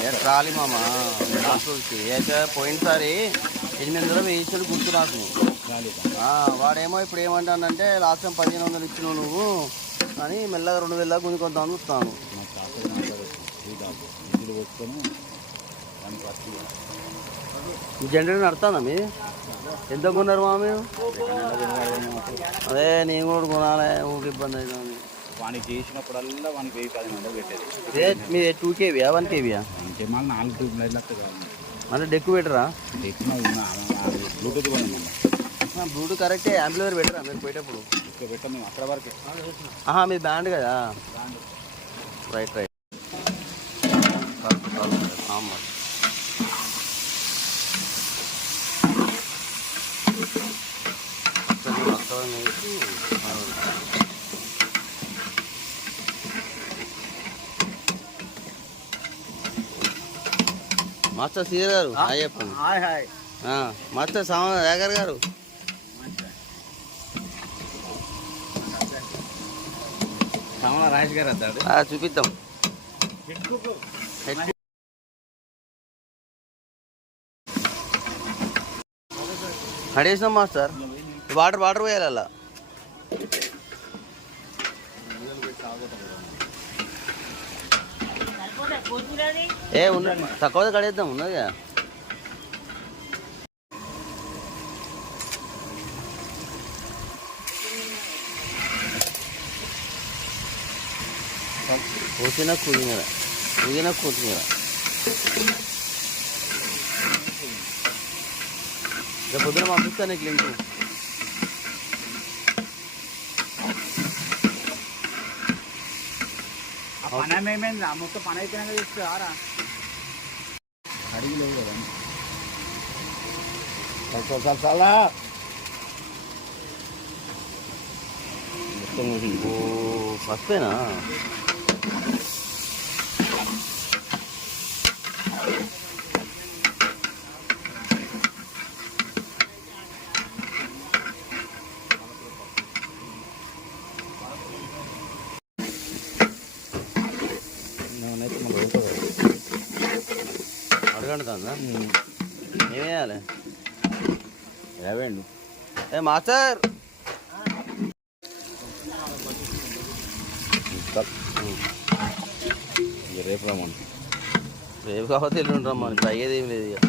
ఏ trolley మామ. రాసులకి అయితే పోయినసారి ఎనిమిది వందలు వేయించాడు గుర్తు నాకు. వాడేమో ఇప్పుడు ఏమంటానంటే లాస్ట్ టైం పదిహేను వందలు ఇచ్చినావు నువ్వు. అని మెల్లగా రెండు వేల గుంజుకొద్దాం చూస్తాను. ఈ జనరేటర్ నడుతుందా మీ? ఎంత కొన్నారు మా మీరు అదే నేను కూడా కొనాలి ఊరికి ఇబ్బంది అవుతుంది. వానికి చేసినప్పుడల్లా వానికి వెయ్యి పది వందలు పెట్టేది. మీది టూ కేవీయా వన్ కేవీయా అంటే మళ్ళీ నాలుగు ట్యూబ్ లైట్లు వస్తాయి అంటే డెక్కు పెట్టరా? ఉన్నా బ్లూటూత్ కూడా బ్లూటూత్ కరెక్టే అంబులర్ పెట్టరా మీరు పోయేటప్పుడు? ఇక్కడ పెట్టాం మేము అక్కడ వరకే. ఆహా మీ బ్యాండ్ కదా? Right right. మాస్టర్ సీర్ గారు హాయ్ చెప్పండి హాయ్ హాయ్. ఆ, మాస్టర్ సామ యాగర్ గారు. సామల రాజేష్ గారు ఆ, చూపిద్దాం. అడేసాం మాస్టర్. వాటర్ వాటర్ పోయాలి అలా ఏ ఉన్న తక్కువ కడేద్దాం ఉన్నది కదా కూర్చున్న కూర్చున్న కూర్చున్న కూర్చున్న రేపు పొద్దున పంపిస్తాను నీకు లింక్ ఆ మొత్తం పని అయిపోయినాక తీసుకురారా అడిగి లేవు కదా. చాలా చాలా మొత్తం ఓ ఫస్టేనా నేనైతే మళ్ళీ ఉంటుంది అడగండి తందా ఏమేయాలి యాభైండు ఏ మాస్టర్! రేపు రమ్మను రేపు కాకపోతే ఎల్లుండి రమ్మని. ఇప్పుడు అయ్యేది ఏం లేదు ఇక.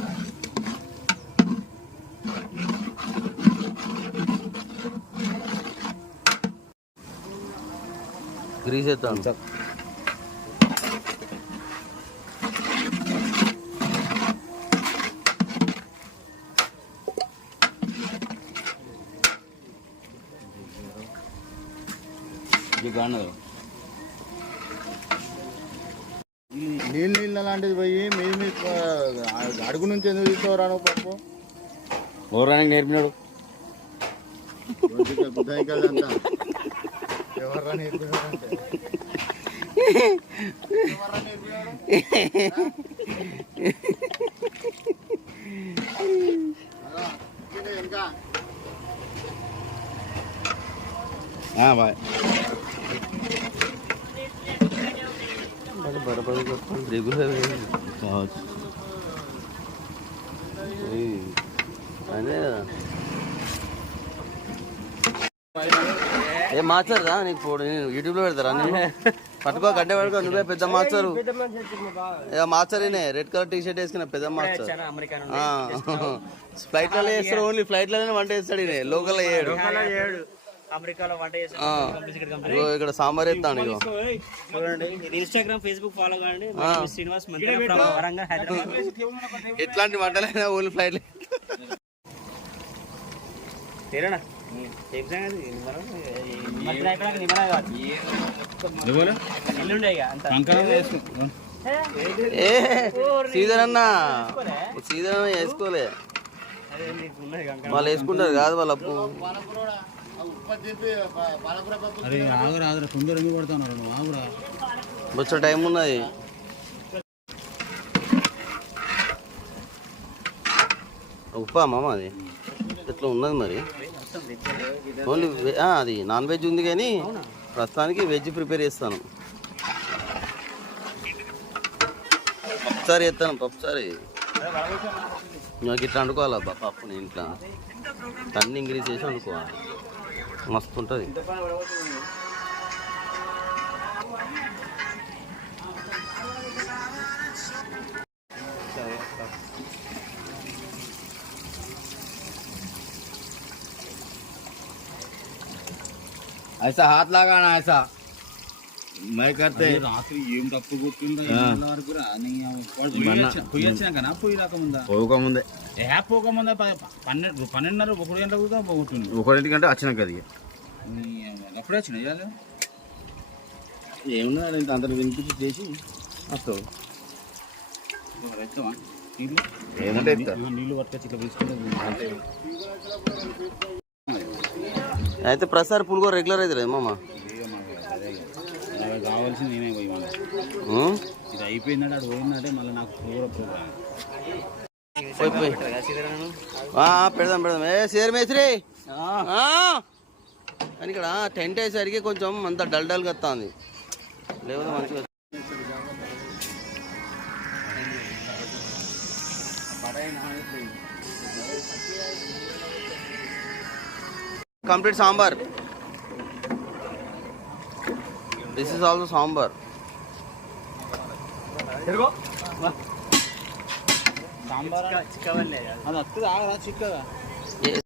గ్రీస్ ఎత్తాను. నీళ్ళు నీళ్ళు అలాంటిది పోయి మీ మీ అడుగు నుంచి ఎందుకు తీసుకోరాను పప్పు? ఓరానికి నేర్పినాడు. ఎవర్రా నేర్పినారంటే ఇంకా బాయ్. రెగ్యులర్ కావచ్చు. అదే ఏ మార్చారా నీకు పోడు నేను యూట్యూబ్లో పెడతారా? నేను పట్టుకో గడ్డ పట్టుకో నువ్వే పెద్ద మార్చారు. ఇక మార్చరీనే రెడ్ కలర్ టీ షర్ట్ వేసుకున్న పెద్ద మార్చారు. ఫ్లైట్లలో వేస్తాడు ఓన్లీ ఫ్లైట్లోనే వంట ఈయన లోకల్ వేయడు అమెరికాలో వంట చేసి ఆ. ఇగో ఇక్కడ సాంబార్ ఎత్తాను ఇగో. చూడండి. Instagram Facebook follow. Srinivas Warangal Hyderabad. ఎట్లాంటి వంటలైనా ఓన్లీ ఫ్లైట్ తేరేనా సీజన్ అన్నా. సీజన్ అన్న వేసుకోలే అదే నీకు ఉన్నది కంకణ. వాళ్ళు వేసుకుంటారు కాదు వాళ్ళ అప్పు అరే ఆగురా ఆగురా తొందర ఎందుకు పడుతున్నారు నువ్వు ఆగురా. వచ్చే టైం ఉన్నది. ఉప్పా మామ అది? ఇట్లా ఉన్నది మరి? ఓన్లీ అది నాన్ వెజ్ ఉంది కానీ ప్రస్తుతానికి వెజ్ ప్రిపేర్ చేస్తాను. పప్పుసారి ఎత్తాను పప్పుసారి నాకు ఇట్లా వండుకోవాలి అబ్బా పప్పుని ఇంట్లో. అన్ని ఇంగ్రీస్ చేసి వండుకోవాలి. మస్తు ఉంటుంది ऐसा हाथ लगाना ऐसा मैं करते అదే రాత్రి ఏం తప్పు కొట్టిందో ఆ. ఎనిమిదిన్నర వరకు రా. నీ వాడు పొయ్యి మొన్న- వచ్చా- పొయ్యి వచ్చినాకనా పొయ్యి రాకముందా పోకముందే ఏ పోకముందా ప- పన్నెండు పన్నెండున్నర ఒకటి గంటలకు కూడా పోగొట్టిండు ఒకరింటికంటే వచ్చినాక అది. ఎప్పుడు వచ్చినా ఇవాళ? ఏమన్నా ఇంత అంత వినిపించి చేసి వస్తావు. ఏమంటే నీళ్ళు పట్టుకొచ్చి ఇట్లా తీసుకుంటే అయితే ప్రసాద్ పులిగోర రెగ్యులర్ అవుతుంది మామ. నాకు కావాల్సింది నేనే పోయి? ఇది అయిపోయిందంటే అటు పోయిందంటే మళ్ళీ నాకు కూర ప్రోగ్రామ్ పోయి పోయి. ఆ, పెడదాం పెడదాం. ఏ సేర్ మేస్త్రి. ఆ. కానీ ఇక్కడ టెంట్ వేసరికి కొంచెం అంత డల్ డల్గా వస్తుంది. లేకపోతే మంచిగా complete sambar. This is also sambar. Sambar చిక్కవల్లే అది వస్తుంది ఆగరా చిక్కగా